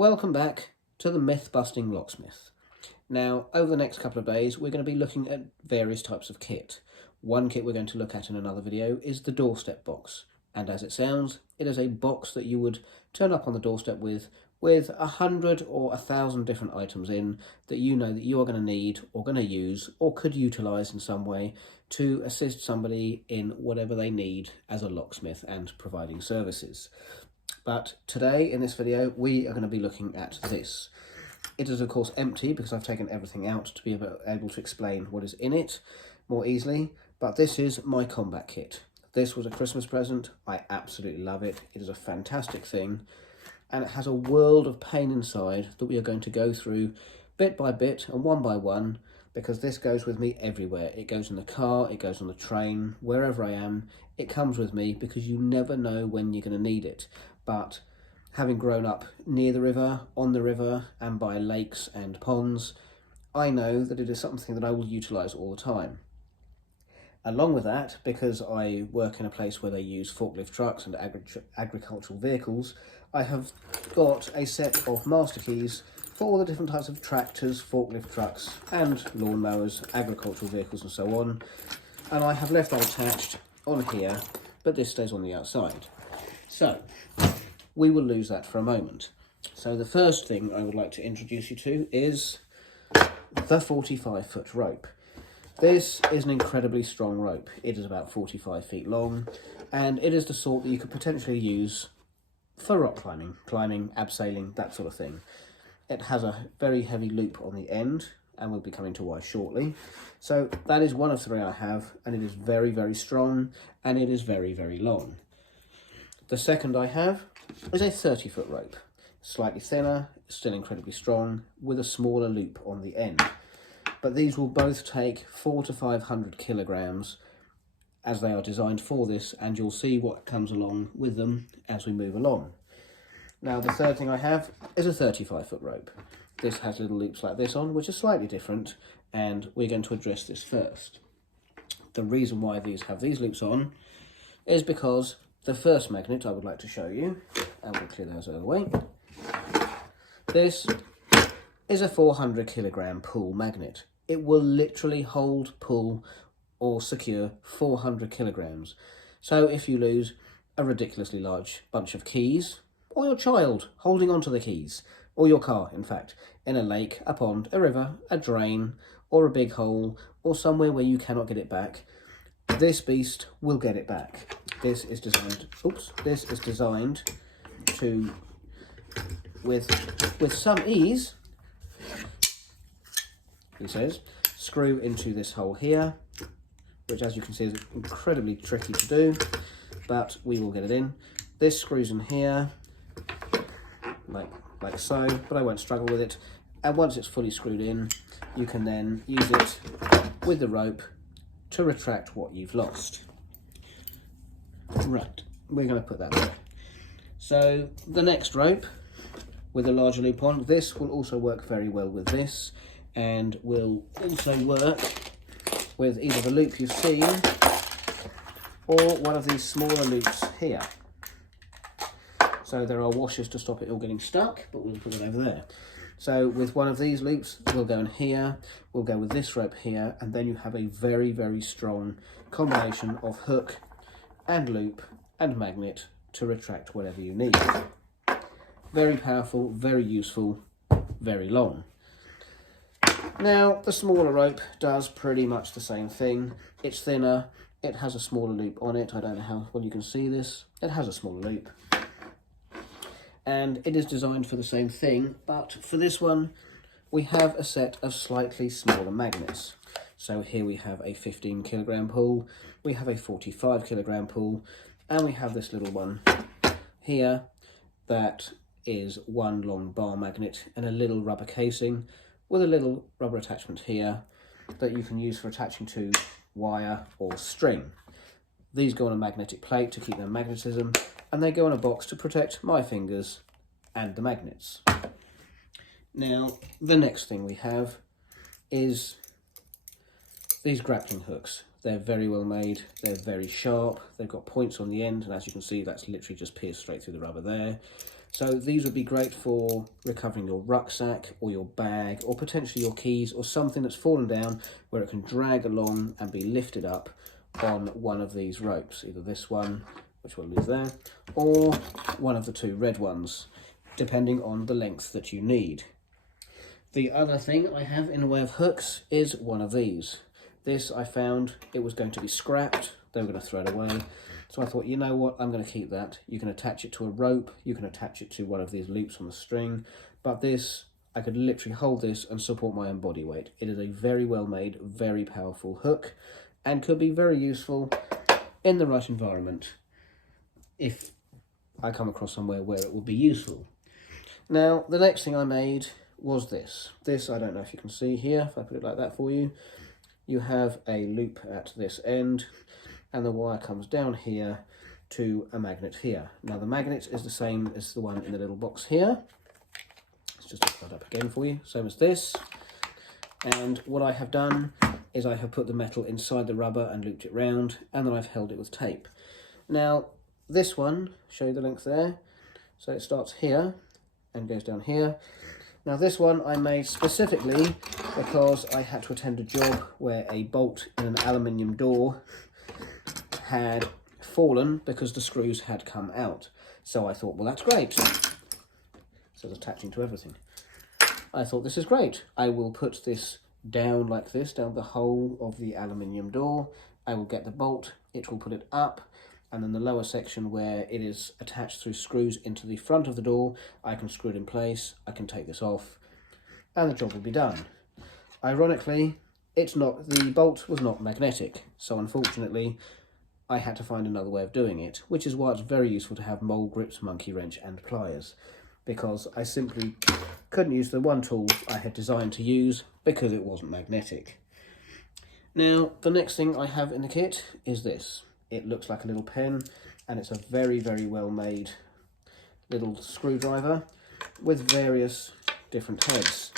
Welcome back to the myth-busting locksmith. Now, over the next couple of days, we're going to be looking at various types of kit. One kit we're going to look at in another video is the Doorstep Box. And as it sounds, it is a box that you would turn up on the doorstep with 100 or 1,000 different items in that you know that you are going to need or going to use or could utilise in some way to assist somebody in whatever they need as a locksmith and providing services. But today, in this video, we are going to be looking at this. It is, of course, empty because I've taken everything out to be able to explain what is in it more easily. But this is my combat kit. This was a Christmas present. I absolutely love it. It is a fantastic thing. And it has a world of pain inside that we are going to go through bit by bit and one by one, because this goes with me everywhere. It goes in the car, it goes on the train, wherever I am. It comes with me because you never know when you're going to need it. But having grown up near the river, on the river, and by lakes and ponds, I know that it is something that I will utilise all the time. Along with that, because I work in a place where they use forklift trucks and agricultural vehicles, I have got a set of master keys for all the different types of tractors, forklift trucks, and lawnmowers, agricultural vehicles, and so on. And I have left that attached on here, but this stays on the outside. So, we will lose that for a moment. So the first thing I would like to introduce you to is the 45-foot rope. This is an incredibly strong rope. It is about 45 feet long, and it is the sort that you could potentially use for rock climbing, abseiling, that sort of thing. It has a very heavy loop on the end, and we'll be coming to why shortly. So that is one of three I have, and it is very, very strong, and it is very, very long. The second I have is a 30-foot rope, slightly thinner, still incredibly strong, with a smaller loop on the end. But these will both take 400 to 500 kilograms as they are designed for this, and you'll see what comes along with them as we move along. Now, the third thing I have is a 35-foot rope. This has little loops like this on, which are slightly different, and we're going to address this first. The reason why these have these loops on is because the first magnet I would like to show you, and we'll clear those out of the way. This is a 400 kilogram pull magnet. It will literally hold, pull, or secure 400 kilograms. So if you lose a ridiculously large bunch of keys, or your child holding onto the keys, or your car, in fact, in a lake, a pond, a river, a drain, or a big hole, or somewhere where you cannot get it back, this beast will get it back. This is designed, to, with some ease, he says, screw into this hole here, which as you can see is incredibly tricky to do, but we will get it in. This screws in here, like so, but I won't struggle with it. And once it's fully screwed in, you can then use it with the rope to retract what you've lost. Right, we're going to put that there. So the next rope with a larger loop on, this will also work very well with this, and will also work with either the loop you've seen or one of these smaller loops here. So there are washers to stop it all getting stuck, but we'll put it over there. So with one of these loops, we'll go in here, we'll go with this rope here, and then you have a very, very strong combination of hook and loop and magnet to retract whatever you need. Very powerful, very useful, very long. Now, the smaller rope does pretty much the same thing. It's thinner, it has a smaller loop on it. I don't know how well you can see this. It has a smaller loop. And it is designed for the same thing, but for this one, we have a set of slightly smaller magnets. So here we have a 15 kilogram pull, we have a 45 kilogram pull, and we have this little one here that is one long bar magnet and a little rubber casing with a little rubber attachment here that you can use for attaching to wire or string. These go on a magnetic plate to keep their magnetism, and they go in a box to protect my fingers and the magnets. Now, the next thing we have is these grappling hooks. They're very well made, they're very sharp, they've got points on the end, and as you can see, that's literally just pierced straight through the rubber there. So these would be great for recovering your rucksack or your bag or potentially your keys or something that's fallen down where it can drag along and be lifted up on one of these ropes, either this one, which one is there, or one of the two red ones, depending on the length that you need. The other thing I have in the way of hooks is one of these. This I found it was going to be scrapped, they were going to throw it away. So I thought, you know what, I'm going to keep that. You can attach it to a rope, you can attach it to one of these loops on the string, but this, I could literally hold this and support my own body weight. It is a very well made, very powerful hook and could be very useful in the right environment if I come across somewhere where it would be useful. Now, the next thing I made was this. This, I don't know if you can see here, if I put it like that for you. You have a loop at this end, and the wire comes down here to a magnet here. Now the magnet is the same as the one in the little box here. Let's just put that up again for you, same as this. And what I have done is I have put the metal inside the rubber and looped it round, and then I've held it with tape. Now this one, show you the length there. So it starts here and goes down here. Now this one I made specifically because I had to attend a job where a bolt in an aluminium door had fallen because the screws had come out. So I thought, well, that's great. So it's attaching to everything. I thought, this is great. I will put this down like this, down the hole of the aluminium door. I will get the bolt, it will put it up, and then the lower section where it is attached through screws into the front of the door, I can screw it in place, I can take this off, and the job will be done. Ironically, the bolt was not magnetic, so unfortunately, I had to find another way of doing it, which is why it's very useful to have mole grips, monkey wrench and pliers, because I simply couldn't use the one tool I had designed to use because it wasn't magnetic. Now, the next thing I have in the kit is this. It looks like a little pen, and it's a very, very well made little screwdriver with various different heads.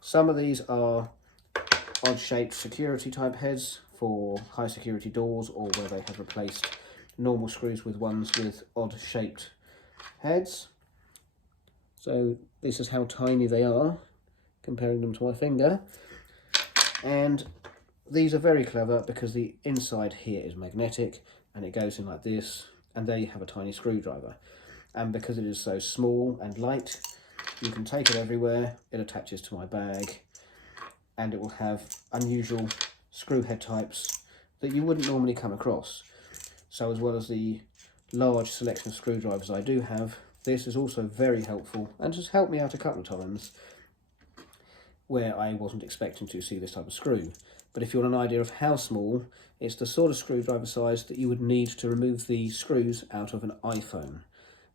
Some of these are odd shaped security type heads for high security doors, or where they have replaced normal screws with ones with odd shaped heads. So this is how tiny they are, comparing them to my finger. And these are very clever because the inside here is magnetic and it goes in like this, and there you have a tiny screwdriver. And because it is so small and light, you can take it everywhere. It attaches to my bag, and it will have unusual screw head types that you wouldn't normally come across. So as well as the large selection of screwdrivers I do have, this is also very helpful and has helped me out a couple of times where I wasn't expecting to see this type of screw. But if you want an idea of how small, it's the sort of screwdriver size that you would need to remove the screws out of an iPhone.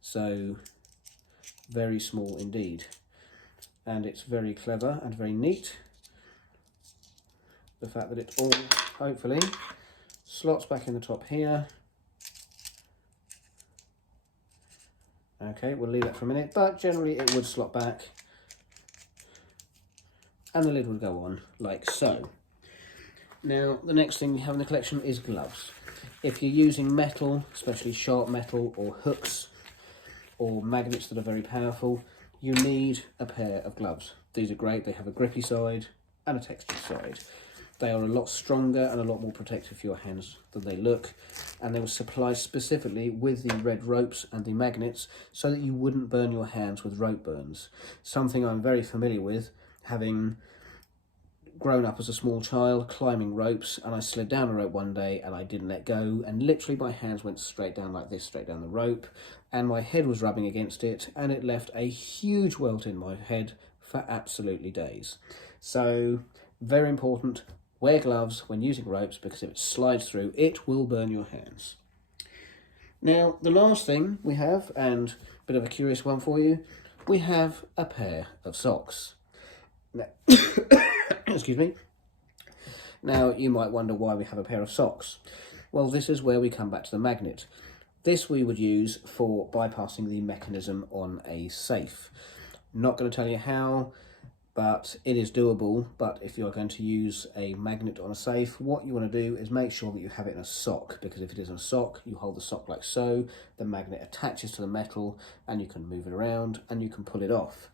So very small indeed. And it's very clever and very neat. The fact that it all, hopefully, slots back in the top here. Okay, we'll leave that for a minute, but generally it would slot back and the lid would go on like so. Now, the next thing we have in the collection is gloves. If you're using metal, especially sharp metal or hooks or magnets that are very powerful, you need a pair of gloves. These are great, they have a grippy side and a textured side. They are a lot stronger and a lot more protective for your hands than they look, and they were supplied specifically with the red ropes and the magnets so that you wouldn't burn your hands with rope burns. Something I'm very familiar with, having grown up as a small child climbing ropes, and I slid down a rope one day and I didn't let go, and literally my hands went straight down like this, straight down the rope, and my head was rubbing against it, and it left a huge welt in my head for absolutely days. So very important, wear gloves when using ropes, because if it slides through, it will burn your hands. Now, the last thing we have, and a bit of a curious one for you, we have a pair of socks. Now, excuse me. Now, you might wonder why we have a pair of socks. Well, this is where we come back to the magnet. This we would use for bypassing the mechanism on a safe. Not going to tell you how. but it is doable. But if you're going to use a magnet on a safe, what you want to do is make sure that you have it in a sock, because if it is in a sock, you hold the sock like so, the magnet attaches to the metal and you can move it around and you can pull it off.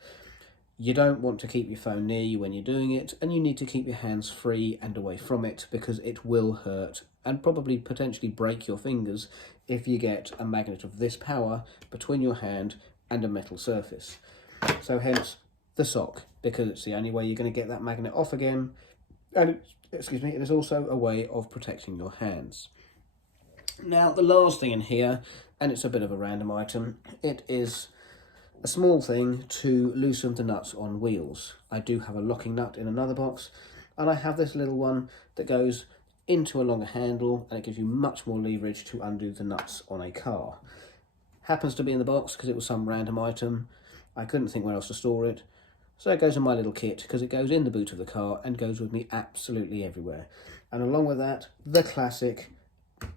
You don't want to keep your phone near you when you're doing it, and you need to keep your hands free and away from it, because it will hurt and probably potentially break your fingers if you get a magnet of this power between your hand and a metal surface. So hence the sock, because it's the only way you're going to get that magnet off again, and it is also a way of protecting your hands. Now the last thing in here, and it's a bit of a random item, it is a small thing to loosen the nuts on wheels. I do have a locking nut in another box, and I have this little one that goes into a longer handle, and it gives you much more leverage to undo the nuts on a car. Happens to be in the box because it was some random item. I couldn't think where else to store it, so it goes in my little kit because it goes in the boot of the car and goes with me absolutely everywhere. And along with that, the classic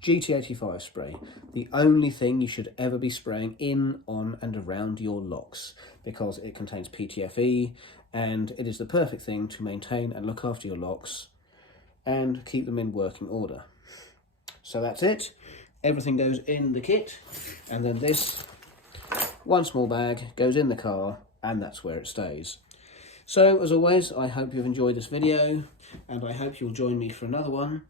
GT85 spray, the only thing you should ever be spraying in, on and around your locks, because it contains PTFE and it is the perfect thing to maintain and look after your locks and keep them in working order. So that's it. Everything goes in the kit, and then this one small bag goes in the car, and that's where it stays. So as always, I hope you've enjoyed this video, and I hope you'll join me for another one.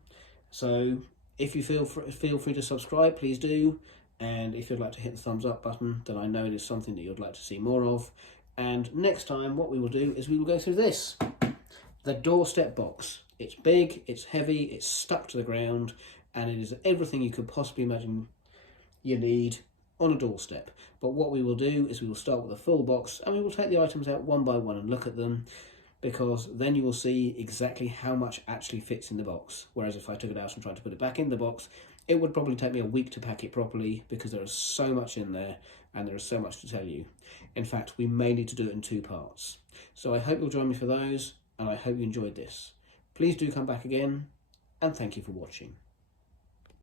So if you feel free to subscribe, please do. And if you'd like to hit the thumbs up button, then I know it is something that you'd like to see more of. And next time, what we will do is we will go through this, the Doorstep Box. It's big, it's heavy, it's stuck to the ground, and it is everything you could possibly imagine you need on a doorstep. But what we will do is we will start with a full box, and we will take the items out one by one and look at them, because then you will see exactly how much actually fits in the box. Whereas if I took it out and tried to put it back in the box, it would probably take me a week to pack it properly, because there is so much in there and there is so much to tell you. In fact, we may need to do it in 2 parts. So I hope you'll join me for those, and I hope you enjoyed this. Please do come back again, and thank you for watching.